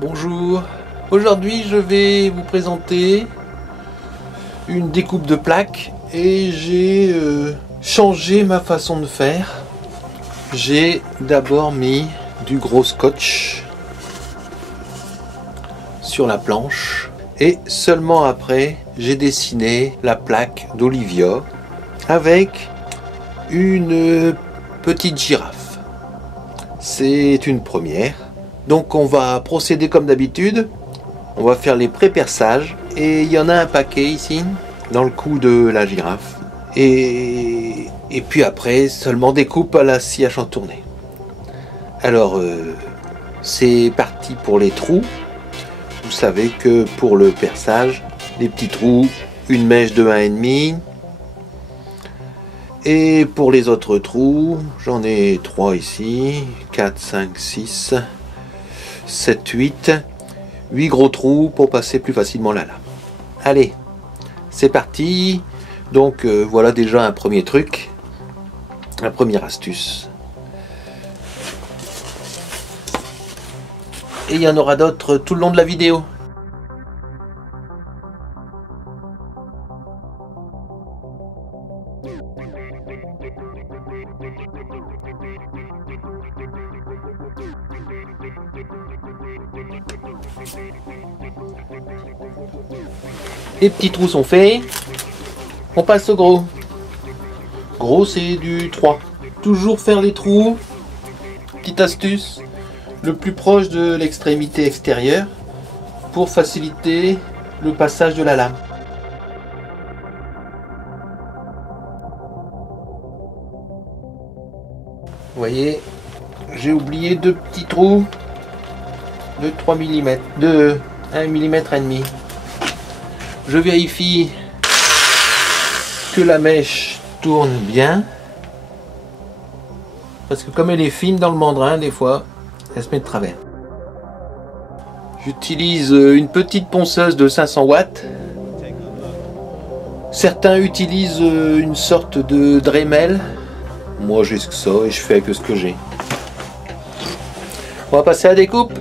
Bonjour, aujourd'hui je vais vous présenter une découpe de plaques et j'ai changé ma façon de faire. J'ai d'abord mis du gros scotch sur la planche et seulement après j'ai dessiné la plaque d'Olivia avec une petite girafe. C'est une première. Donc on va procéder comme d'habitude, on va faire les pré-perçages et il y en a un paquet ici dans le cou de la girafe et puis après seulement découpe à la scie à chantourner. Alors c'est parti pour les trous. Vous savez que pour le perçage, les petits trous, une mèche de 1,5 et pour les autres trous, j'en ai 3 ici, 4, 5, 6, 7, 8 gros trous pour passer plus facilement la lame. Allez, c'est parti. Donc voilà déjà un premier truc, la première astuce. Et il y en aura d'autres tout le long de la vidéo. Les petits trous sont faits. On passe au gros. Gros, c'est du 3. Toujours faire les trous, petite astuce, le plus proche de l'extrémité extérieure pour faciliter le passage de la lame. Vous voyez, j'ai oublié 2 petits trous de 3 mm, de 1,5 mm. Je vérifie que la mèche tourne bien, parce que comme elle est fine dans le mandrin, des fois elle se met de travers. J'utilise une petite ponceuse de 500 watts. Certains utilisent une sorte de Dremel. Moi j'ai que ça et je fais que ce que j'ai. On va passer à la découpe.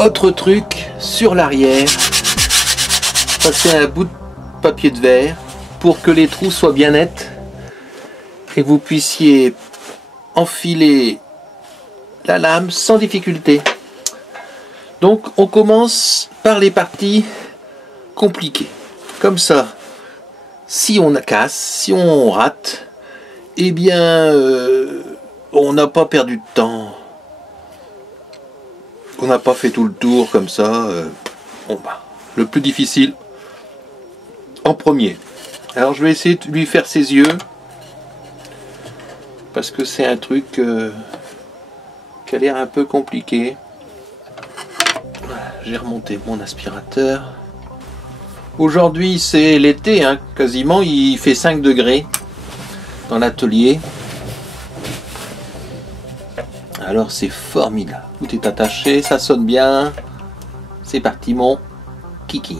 Autre truc, sur l'arrière, passer un bout de papier de verre pour que les trous soient bien nets et que vous puissiez enfiler la lame sans difficulté. Donc on commence par les parties compliquées. Comme ça, si on casse, si on rate, eh bien on n'a pas perdu de temps. On n'a pas fait tout le tour comme ça. Bon, le plus difficile en premier. Alors je vais essayer de lui faire ses yeux parce que c'est un truc qui a l'air un peu compliqué. J'ai remonté mon aspirateur. Aujourd'hui c'est l'été, hein, quasiment il fait 5 degrés dans l'atelier. Alors c'est formidable. Tout est attaché, ça sonne bien. C'est parti mon kiki.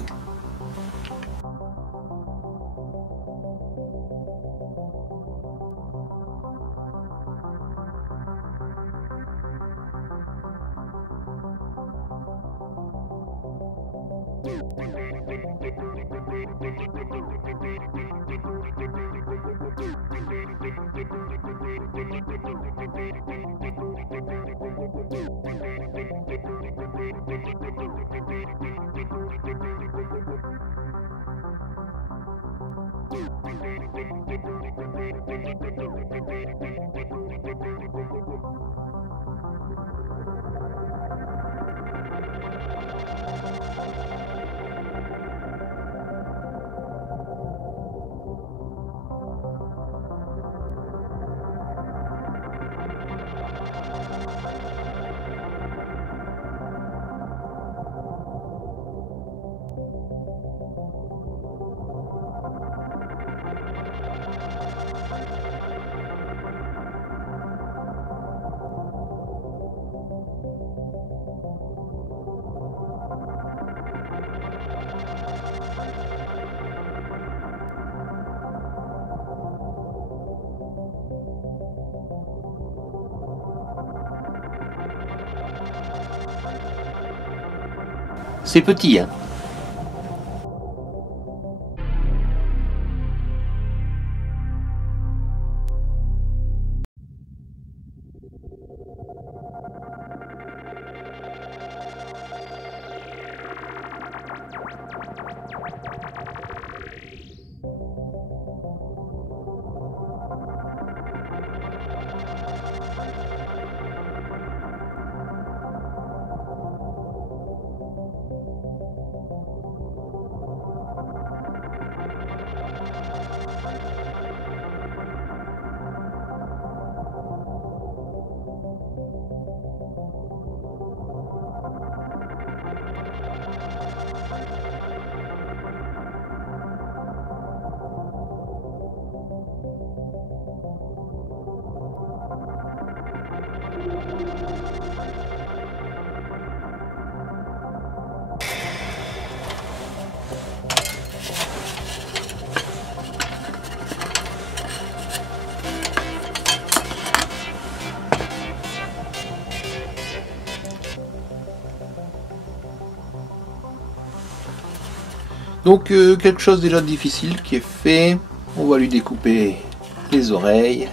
C'est petit, hein. Donc quelque chose déjà de difficile qui est fait. On va lui découper les oreilles.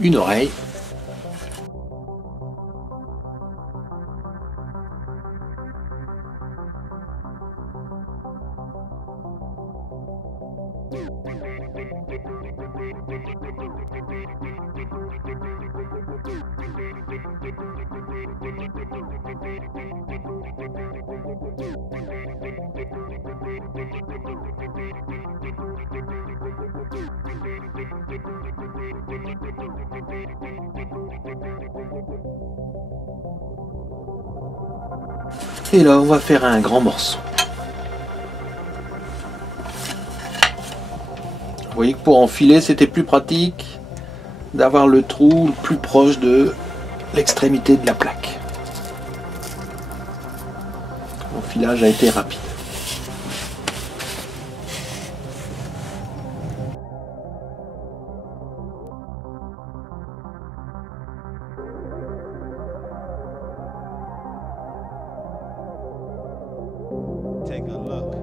Une oreille. Et là, on va faire un grand morceau. Vous voyez que pour enfiler, c'était plus pratique d'avoir le trou le plus proche de l'extrémité de la plaque. L'enfilage a été rapide. Take a look.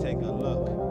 Take a look.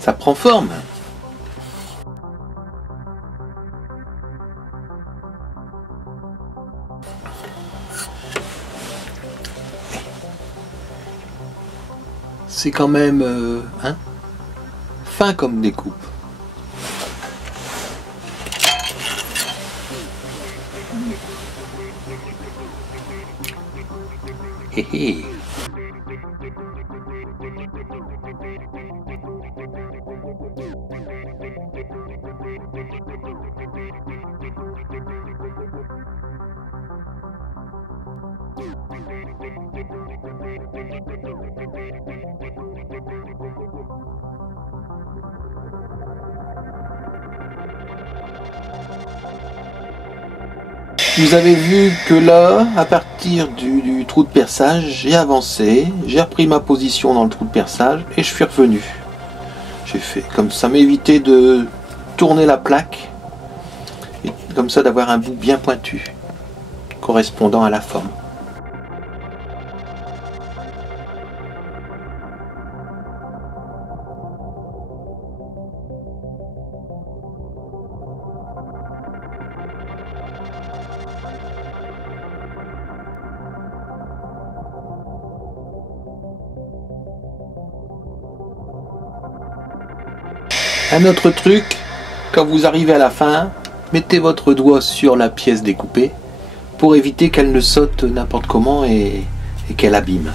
Ça prend forme. C'est quand même fin comme découpe. Hé hé. Vous avez vu que là, à partir du trou de perçage, j'ai avancé, j'ai repris ma position dans le trou de perçage et je suis revenu. J'ai fait comme ça, m'éviter de tourner la plaque et comme ça d'avoir un bout bien pointu, correspondant à la forme. Un autre truc, quand vous arrivez à la fin, mettez votre doigt sur la pièce découpée pour éviter qu'elle ne saute n'importe comment et qu'elle abîme.